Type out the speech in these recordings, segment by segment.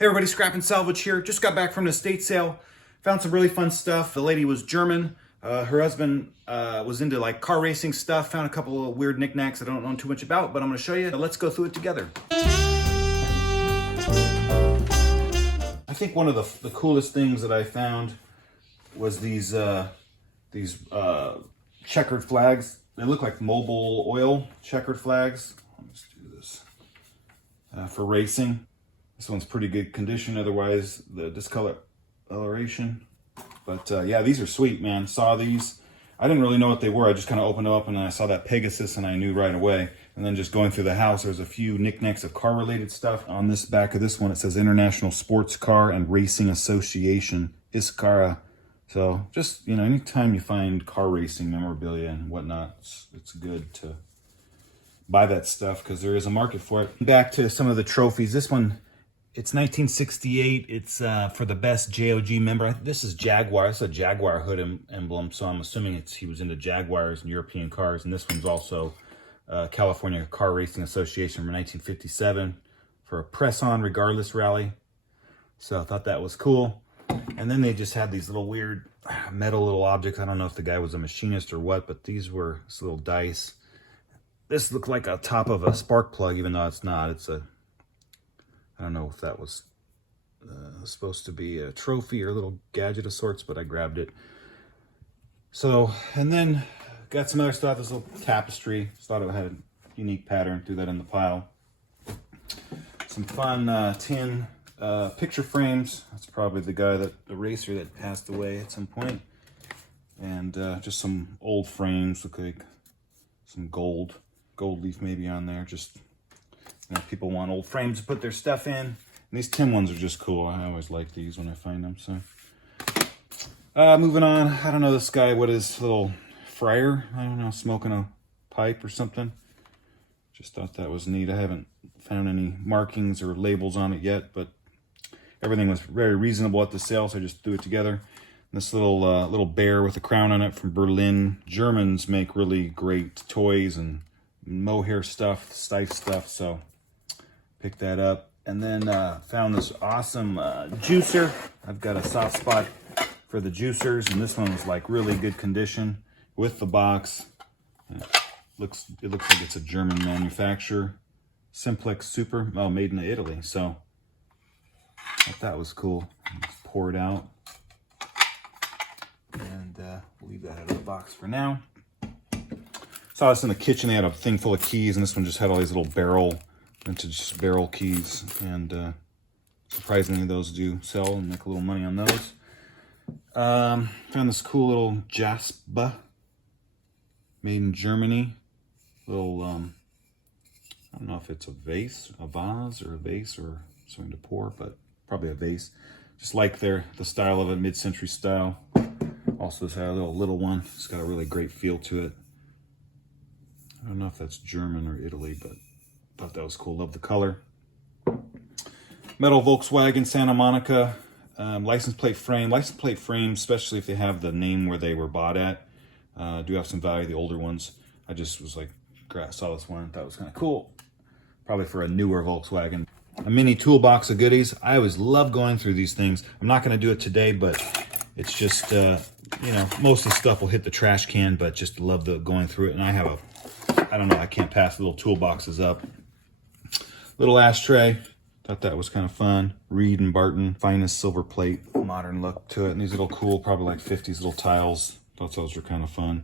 Hey everybody, Scrap and Salvage here. Just got back from an estate sale. Found some really fun stuff. The lady was German. Her husband was into like car racing stuff. Found a couple of weird knickknacks I don't know too much about, but I'm going to show you. Let's go through it together. I think one of the coolest things that I found was these checkered flags. They look like mobile oil checkered flags. Let's do this for racing. This one's pretty good condition, otherwise the discoloration. But yeah, these are sweet, man. Saw these. I didn't really know what they were. I just kind of opened them up and I saw that Pegasus and I knew right away. And then just going through the house, there's a few knickknacks of car-related stuff. On this back of this one, it says International Sports Car and Racing Association, ISCARA. So just, you know, anytime you find car racing memorabilia and whatnot, it's good to buy that stuff because there is a market for it. Back to some of the trophies. This one, it's 1968. It's for the best JOG member. This is Jaguar. It's a Jaguar hood emblem, so I'm assuming he was into Jaguars and European cars. And this one's also California Car Racing Association from 1957 for a press-on regardless rally. So I thought that was cool. And then they just had these little weird metal little objects. I don't know if the guy was a machinist or what, but these were this little dice. This looked like a top of a spark plug, even though it's not. It's a, I don't know if that was supposed to be a trophy or a little gadget of sorts, but I grabbed it. So, and then got some other stuff, this little tapestry. Just thought it had a unique pattern, threw that in the pile. Some fun tin picture frames. That's probably the racer that passed away at some point. And just some old frames, look like some gold leaf maybe on there. Just, you know, people want old frames to put their stuff in. And these tin ones are just cool. I always like these when I find them. So, moving on. I don't know this guy. What is little friar? I don't know, smoking a pipe or something. Just thought that was neat. I haven't found any markings or labels on it yet, but everything was very reasonable at the sale, so I just threw it together. And this little bear with a crown on it from Berlin. Germans make really great toys and mohair stuff, stiff stuff, so picked that up. And then found this awesome juicer. I've got a soft spot for the juicers, and this one was like really good condition with the box. It looks like it's a German manufacturer. Simplex Super, oh, made in Italy. So I thought that was cool. Just pour it out, and we'll leave that out of the box for now. Saw this in the kitchen. They had a thing full of keys, and this one just had all these little vintage barrel keys, and surprisingly those do sell and make a little money on those. Found this cool little Jasper, made in Germany. Little I don't know if it's a vase or something to pour, but probably a vase. Just like the style of it, mid-century style. Also this had a little one. It's got a really great feel to it. I don't know if that's German or Italy, but thought that was cool. Love the color. Metal Volkswagen Santa Monica license plate frame. License plate frames, especially if they have the name where they were bought at, do have some value. The older ones, I just was like, saw this one, thought it was kind of cool. Probably for a newer Volkswagen. A mini toolbox of goodies. I always love going through these things. I'm not going to do it today, but it's just, you know, most of the stuff will hit the trash can, but just love going through it. And I have I don't know, I can't pass little toolboxes up. Little ashtray. Thought that was kind of fun. Reed and Barton, finest silver plate. Modern look to it. And these little cool, probably like 50s little tiles. Thought those were kind of fun.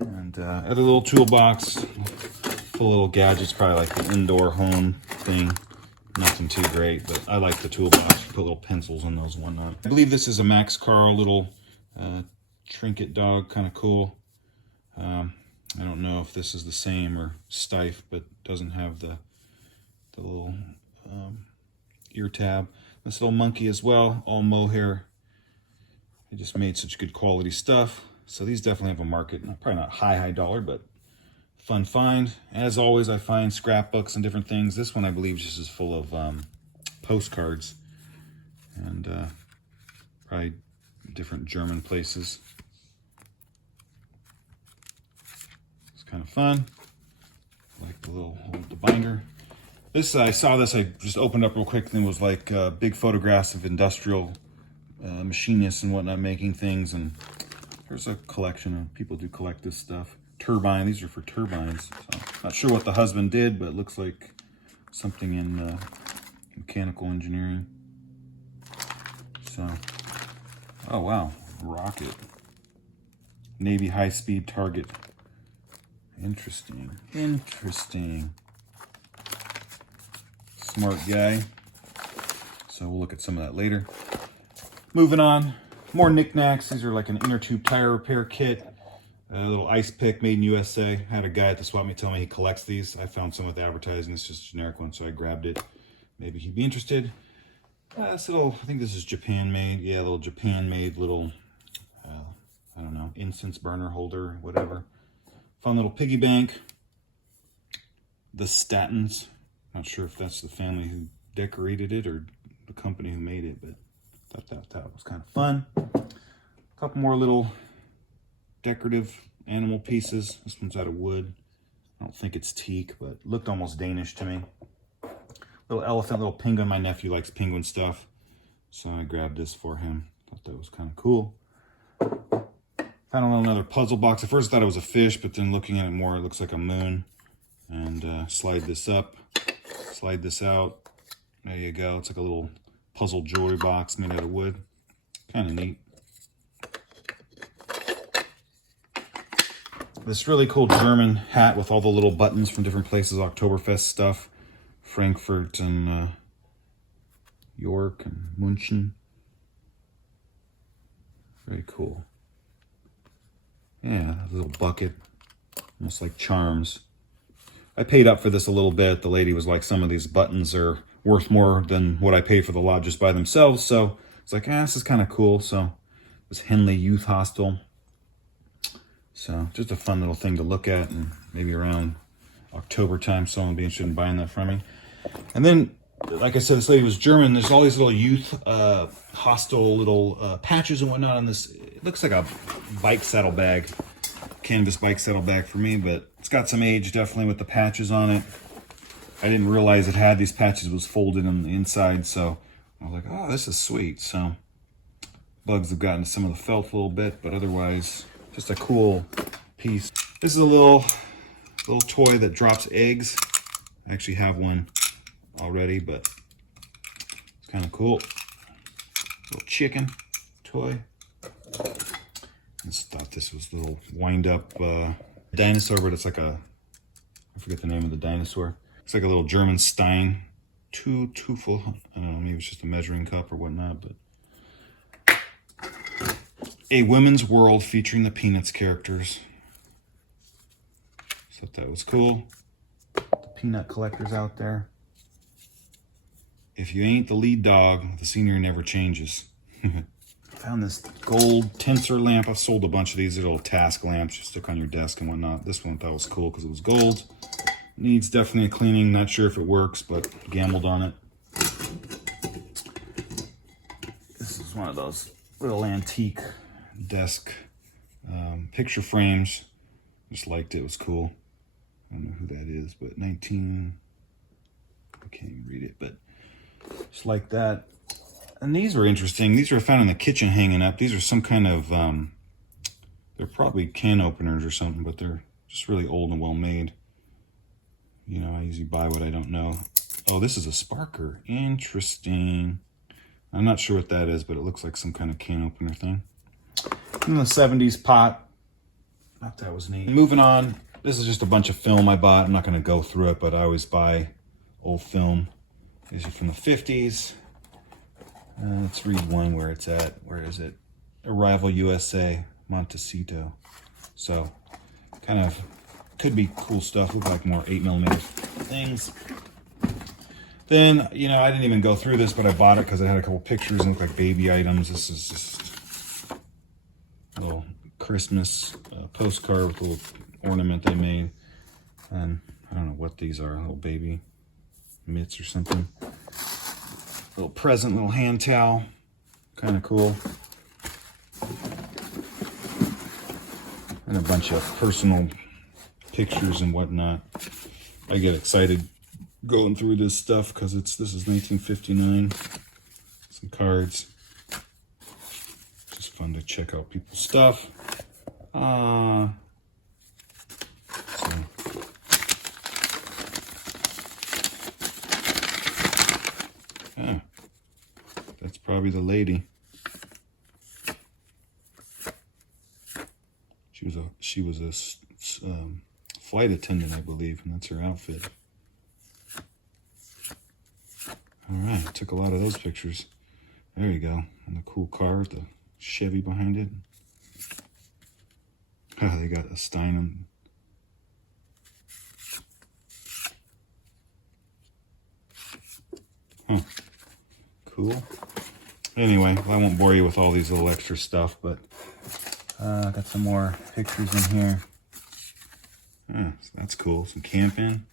And other little toolbox, full of little gadgets, probably like the indoor home thing. Nothing too great, but I like the toolbox. Put little pencils in those and whatnot. I believe this is a Max Carl little trinket dog, kind of cool. I don't know if this is the same or stiff, but doesn't have the little ear tab. This little monkey as well, all mohair. They just made such good quality stuff. So these definitely have a market. Probably not high dollar, but fun find. As always, I find scrapbooks and different things. This one, I believe, just is full of postcards and probably different German places. It's kind of fun. I like the binder. This, I saw this, I just opened up real quick, and it was like big photographs of industrial machinists and whatnot making things, and there's a collection of people do collect this stuff. Turbine, these are for turbines. So not sure what the husband did, but it looks like something in mechanical engineering. So, oh wow, rocket. Navy high-speed target. Interesting, interesting. Smart guy. So we'll look at some of that later. Moving on, more knickknacks. These are like an inner tube tire repair kit. A little ice pick made in USA. I had a guy at the swap meet tell me he collects these. I found some with advertising. It's just a generic one, so I grabbed it. Maybe he'd be interested. This little, I think this is Japan made. Yeah, little Japan made little, I don't know, incense burner holder, whatever. Fun little piggy bank. The Statins. Not sure if that's the family who decorated it or the company who made it, but thought that was kind of fun. A couple more little decorative animal pieces. This one's out of wood. I don't think it's teak, but looked almost Danish to me. Little elephant, little penguin. My nephew likes penguin stuff, so I grabbed this for him. Thought that was kind of cool. Found another puzzle box. At first I thought it was a fish, but then looking at it more, it looks like a moon. And slide this up, slide this out. There you go. It's like a little puzzle jewelry box made out of wood. Kind of neat. This really cool German hat with all the little buttons from different places, Oktoberfest stuff. Frankfurt and York and München. Very cool. Yeah, a little bucket, almost like charms. I paid up for this a little bit. The lady was like, some of these buttons are worth more than what I paid for the lot just by themselves. So it's like, this is kind of cool. So this Henley Youth Hostel. So just a fun little thing to look at, and maybe around October time, someone will be interested in buying that from me. And then, like I said, this lady was German. There's all these little youth hostel little patches and whatnot on this. It looks like a bike saddle bag, canvas bike saddle bag for me, but it's got some age definitely with the patches on it. I didn't realize it had these patches. It was folded on the inside, so I was like, oh, this is sweet. So bugs have gotten to some of the felt a little bit, but otherwise just a cool piece. This is a little toy that drops eggs. I actually have one already, but it's kind of cool. Little chicken toy. I just thought this was a little wind-up dinosaur, but it's like a, I forget the name of the dinosaur. It's like a little German Stein, too full. I don't know, maybe it's just a measuring cup or whatnot, but a women's world featuring the Peanuts characters. So that was cool. The peanut collectors out there. If you ain't the lead dog, the scenery never changes. Found this gold Tensor lamp. I've sold a bunch of these little task lamps you stick on your desk and whatnot. This one I thought was cool because it was gold. Needs definitely a cleaning. Not sure if it works, but gambled on it. This is one of those little antique desk picture frames. Just liked it. It was cool. I don't know who that is, but I can't even read it, but just like that. And these were interesting. These were found in the kitchen hanging up. These are some kind of, they're probably can openers or something, but they're just really old and well made. You know, I usually buy what I don't know. Oh, this is a sparker. Interesting. I'm not sure what that is, but it looks like some kind of can opener thing. In the 70s pot. Thought that was neat. Moving on. This is just a bunch of film I bought. I'm not going to go through it, but I always buy old film. These are from the 50s. Let's read one where it's at. Where is it? Arrival USA, Montecito. So, kind of could be cool stuff. Look like more 8mm things. Then, you know, I didn't even go through this, but I bought it because I had a couple pictures and looked like baby items. This is just a little Christmas postcard with a little ornament they made. And I don't know what these are. Little baby mitts or something. Little present, little hand towel. Kind of cool. And a bunch of personal pictures and whatnot. I get excited going through this stuff because this is 1959. Some cards. Just fun to check out people's stuff. That's probably the lady. She was a flight attendant, I believe, and that's her outfit. All right, took a lot of those pictures. There you go, and the cool car with the Chevy behind it. Oh, they got a Steinem. Huh. Cool. Anyway, I won't bore you with all these little extra stuff, but got some more pictures in here. So that's cool. Some camping.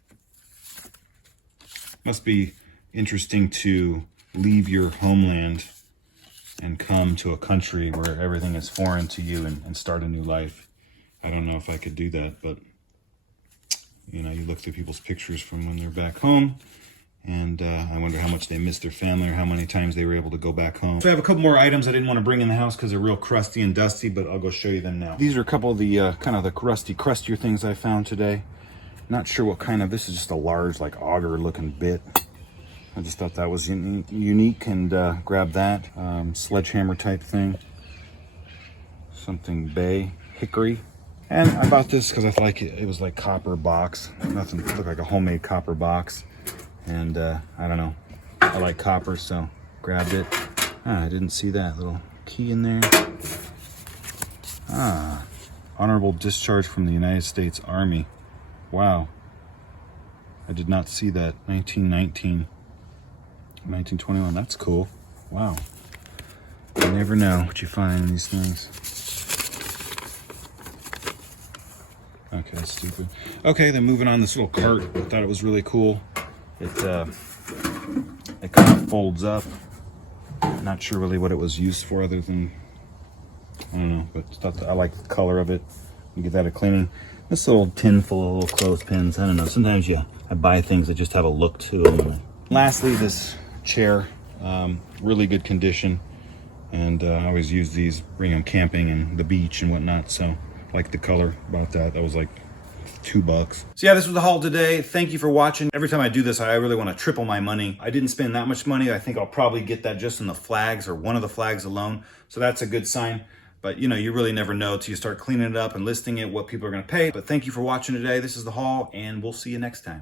Must be interesting to leave your homeland and come to a country where everything is foreign to you and start a new life. I don't know if I could do that, but you know, you look through people's pictures from when they're back home, and I wonder how much they miss their family or how many times they were able to go back home. So I have a couple more items I didn't want to bring in the house because they're real crusty and dusty, but I'll go show you them now. These are a couple of the kind of the crustier things I found today. Not sure what kind of, this is just a large like auger looking bit. I just thought that was unique and grabbed that. Sledgehammer type thing. Something bay, hickory. And I bought this because I thought it was like copper box. Nothing, it looked like a homemade copper box. And I don't know, I like copper, so grabbed it. I didn't see that little key in there. Honorable discharge from the United States Army. Wow. I did not see that. 1919, 1921, that's cool. Wow. You never know what you find in these things. Okay, that's stupid. Okay, then moving on, this little cart. I thought it was really cool. It kind of folds up. Not sure really what it was used for other than, I don't know, but thought I like the color of it. You give that a cleaning. This little tin full of little clothespins. I don't know, sometimes I buy things that just have a look to them. Lastly, this chair, really good condition. And I always use these, bring them camping and the beach and whatnot, so I like the color about that. That was like $2. So yeah, this was the haul today. Thank you for watching. Every time I do this, I really want to triple my money. I didn't spend that much money. I think I'll probably get that just in the flags or one of the flags alone. So that's a good sign. But you know, you really never know till you start cleaning it up and listing it, what people are going to pay. But thank you for watching today. This is the haul, and we'll see you next time.